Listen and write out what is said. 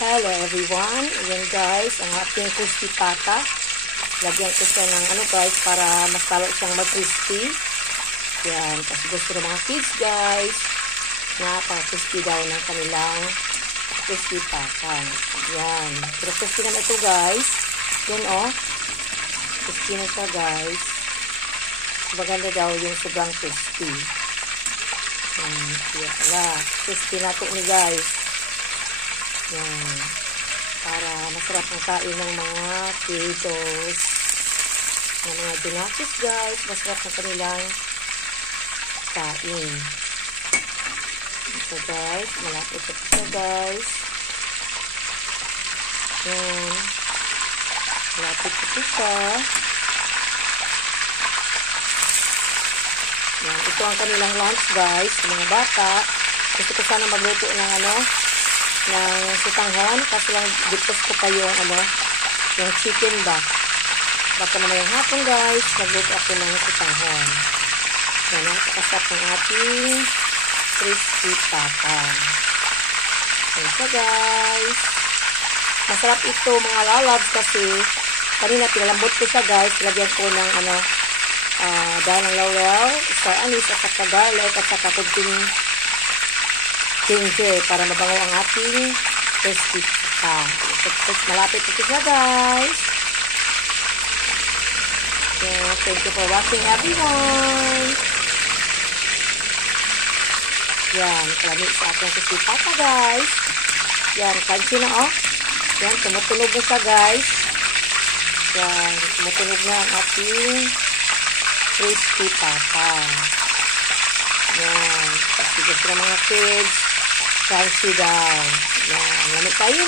Hello everyone. Ayan guys, ang ating crispy pata. Lagyan ko siya ng guys, para mas lalo siyang mag-crispy. Yan, kasi gusto ng mga kids guys. Napaka-crispy daw ng kanilang crispy pata. Yan. Pero crispy naman ito guys. Yan crispy na siya guys. Maganda daw yung sobrang crispy. Yan. Crispy na ito ni guys. Yan. Para masarap ang kain ng mga kiddos. Ng mga donakis guys. Masarap ang kanilang kain. Ito guys. Malapit ito siya guys. Yan. Malapit ito siya. Yan. Ito ang kanilang lunch guys. Mga bata. Gusto ko sana magluto ng ng sitanghon, kasi lang dipos ko pa yung yung chicken ba. Baka naman yung hapon guys, nagluto ako ng sitanghon. Yan, napakasarap ng ating crispy pata. Yan siya guys. Masarap ito mga lalabs kasi kanina pinalambot ko siya guys. Lagyan ko ng dahil ng laurel, star anise, at saka garlic, at saka kunting ginger para mabango ang ating crispy pata. Malapit ito siya guys. So, thank you for watching everyone. Yan, kalami sa ating crispy pata guys. Yan, crunchy na Yan, tumutunog na siya guys. Yan, tumutunog na ang ating crispy pata. Yan, kasi gusto ng mga kids. Crunchy daw. Yan. Lamig tayo